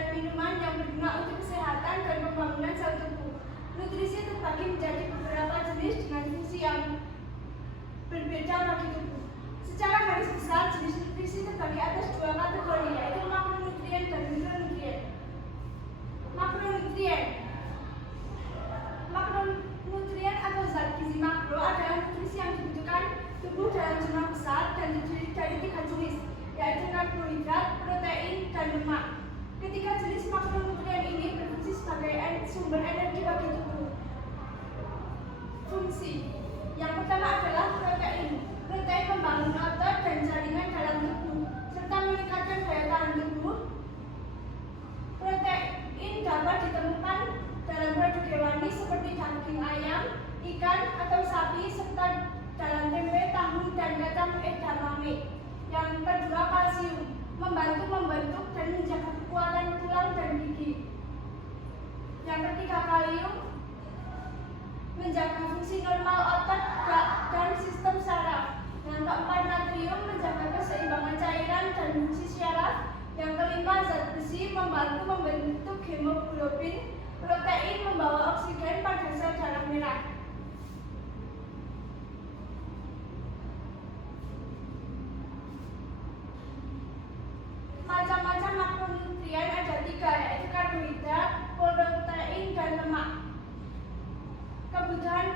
dan minuman yang berguna untuk kesehatan dan pembangunan sel tubuh. Nutrisi terbagi menjadi beberapa jenis dengan fungsi yang berbeda bagi tubuh. Secara garis besar, jenis nutrisi terbagi atas dua kategori, yaitu makronutrien dan mikronutrien. Makronutrien. Makronutrien atau zat gizi makro adalah nutrisi yang dibutuhkan tubuh dalam jumlah besar dan terdiri dari tiga jenis, yaitu karbohidrat, protein, dan lemak. Ketiga jenis makronutrien ini berfungsi sebagai sumber energi bagi tubuh. Fungsi yang pertama adalah protein. Protein membangun otot dan jaringan dalam tubuh, serta meningkatkan daya tahan tubuh. Protein dapat ditemukan dalam produk hewani seperti daging ayam, ikan, atau sapi, serta dalam tempe, tahu, dan kacang edamame. Yang kedua, kalsium, membantu membentuk dan menjaga kekuatan tulang dan gigi. Yang ketiga, kalium, menjaga fungsi normal otot dan sistem saraf. Yang keempat, natrium, menjaga keseimbangan cairan dan fungsi syaraf. Yang kelima, zat besi, membantu membentuk hemoglobin. Protein membawa oksigen pada sel darah merah. Macam-macam makronutrien ada tiga, yaitu karbohidrat, protein, dan lemak. Kebutuhan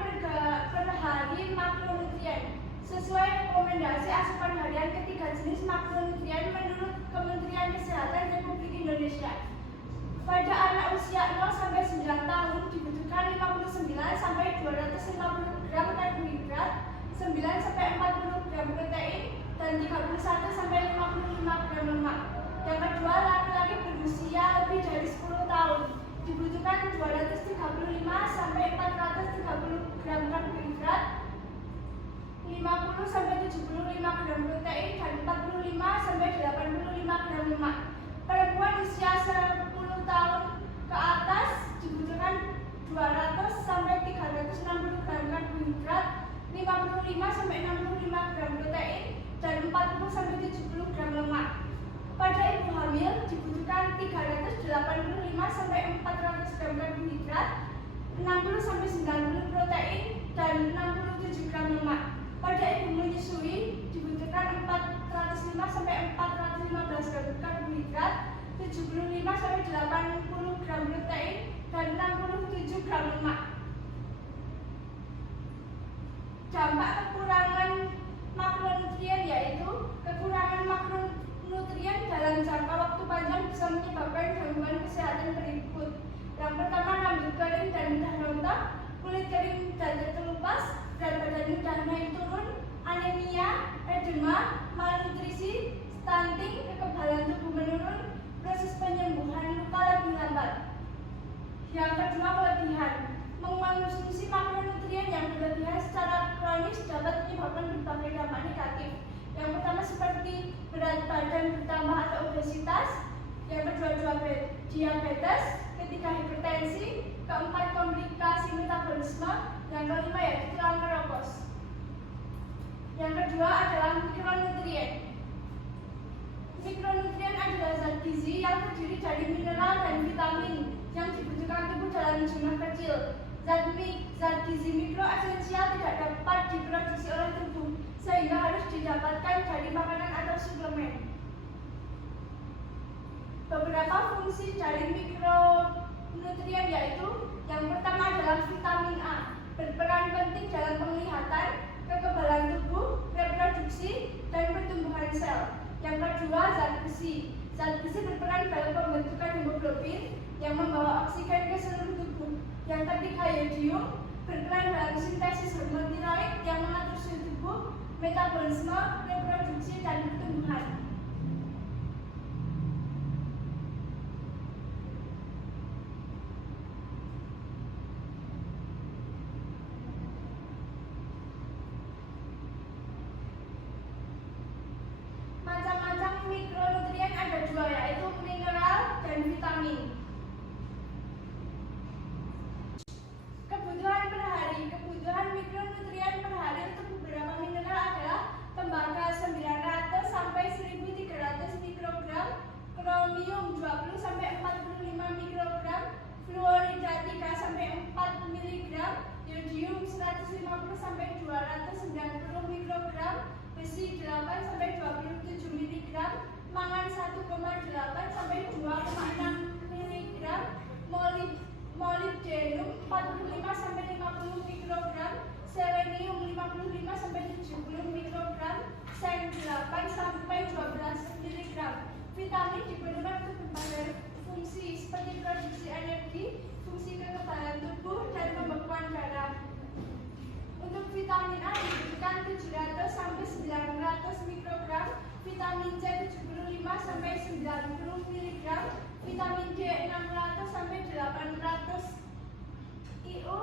per hari makronutrien sesuai rekomendasi asupan harian ketiga jenis makronutrien menurut Kementerian Kesehatan Republik Indonesia. Pada anak usia 0 sampai 9 tahun dibutuhkan 59 sampai 250 gram karbohidrat, 9 sampai 40 gram protein, dan 31 sampai 55 gram lemak. Yang kedua, laki-laki berusia lebih dari 10 tahun dibutuhkan 235 sampai 430 gram karbohidrat, 50 sampai 75 gram protein, dan 45 sampai 85 gram lemak. Perempuan usia 10 tahun ke atas dibutuhkan 200 sampai 360 gram karbohidrat, 55 sampai 65 gram protein, dan 40 sampai 70 gram lemak. Pada ibu hamil dibutuhkan 385 sampai 400 gram karbohidrat, 60 sampai 90 protein, dan 67 gram lemak. Pada ibu menyusui dibutuhkan 405 sampai 415 gram karbohidrat, 75 sampai 80 gram protein, dan 67 gram lemak. Dampak kekurangan makronutrien yaitu kekurangan makronutrien dalam jangka waktu panjang bisa menyebabkan gangguan kesehatan berikut. Yang pertama, rambut kering dan mudah rontok, kulit kering dan terkelupas, berat badan mudah naik turun, anemia, edema, malnutrisi, stunting, kekebalan tubuh menurun, proses penyembuhan luka lebih lambat. Yang kedua, kelebihan. Mengkonsumsi makronutrien yang berlebihan secara kronis dapat menyebabkan berbagai dampak negatif. Yang pertama seperti berat badan bertambah atau obesitas, yang kedua diabetes, ketiga hipertensi, keempat komplikasi metabolisme, yang kelima yaitu tulang keropos. Yang kedua adalah mikronutrien. Mikronutrien adalah zat gizi yang terdiri dari mineral dan vitamin yang dibutuhkan tubuh dalam jumlah kecil. Zat gizi mikro esensial tidak dapat diproduksi oleh tubuh, sehingga harus didapatkan dari makanan atau suplemen. Beberapa fungsi dari mikronutrien yaitu yang pertama adalah vitamin A, berperan penting dalam penglihatan, kekebalan tubuh, reproduksi, dan pertumbuhan sel. Yang kedua, zat besi. Zat besi berperan dalam pembentukan hemoglobin yang membawa oksigen ke seluruh tubuh. Yang ketiga, yodium, berperan dalam sintesis hormon tiroid yang mengatur suhu tubuh, metabolisme, reproduksi, dan pertumbuhan. Macam-macam mikronutrien ada dua, yaitu mineral dan vitamin. Kebutuhan per hari. Kebutuhan mikronutrien per hari untuk beberapa mineral adalah tembaga 900 sampai 1000 besi 8 sampai 27 mg, mangan 1,8 sampai 2,6 mg, molybdenum 45 sampai 50 mikrogram, selenium 55 sampai 70 mikrogram, zinc 8 sampai 12 mg. Vitamin diperlukan untuk berbagai fungsi seperti produksi energi, fungsi kekebalan tubuh, dan pembekuan darah. Untuk vitamin A dibutuhkan 700 sampai 900 mikrogram, vitamin C 75 sampai 90 mg, vitamin D 600 sampai 800 IU,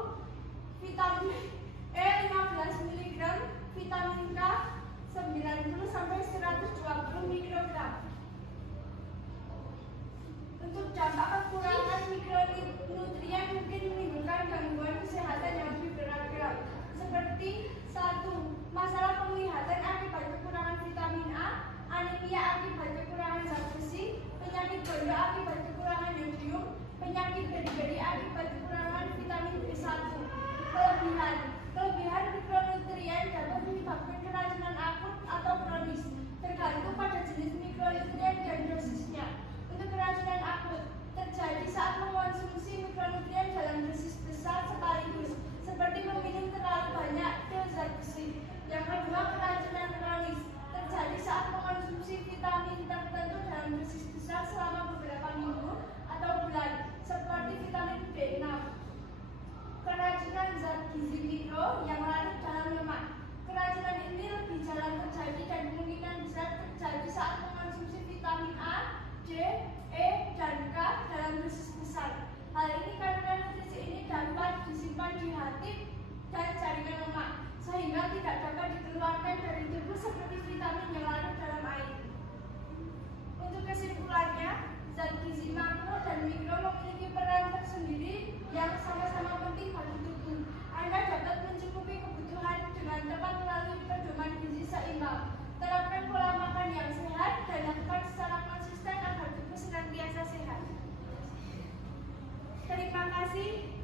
vitamin E 15 mg, vitamin K 90 sampai 120 mikrogram. Untuk dampak kekurangan mikronutrien mungkin menimbulkan gangguan kesehatan yang lebih beragam, seperti 1. Masalah penglihatan akibat kekurangan vitamin A, anemia akibat kekurangan zat besi, penyakit gondok akibat kekurangan yodium, penyakit beri-beri akibat kekurangan vitamin B1. Kelebihan mikronutrien dapat menyebabkan keracunan akut atau kronis, tergantung pada jenis mikronutrien dan dosisnya. Untuk keracunan akut terjadi saat mengonsumsi mikronutrien dalam dosis besar sekaligus, seperti meminum terlalu banyak pil zat besi. Yang kedua, keracunan kronis terjadi saat mengonsumsi vitamin tertentu dalam dosis besar selama beberapa minggu atau bulan, seperti vitamin B6. Keracunan zat gizi mikro yang larut dalam lemak. Keracunan ini lebih jarang terjadi dan kemungkinan besar terjadi saat mengonsumsi vitamin A, D, E, dan K dalam dosis besar. Hal ini karena nutrisi ini dapat disimpan di hati dan jaringan lemak, sehingga tidak dapat dikeluarkan dari tubuh seperti vitamin yang larut dalam air. Untuk kesimpulannya, zat gizi makro dan mikro memiliki peran tersendiri yang sama-sama penting bagi tubuh. Anda dapat mencukupi kebutuhan dengan tepat melalui pedoman gizi seimbang. Terapkan pola makan yang sehat dan lakukan secara konsisten agar tubuh senantiasa sehat. Terima kasih.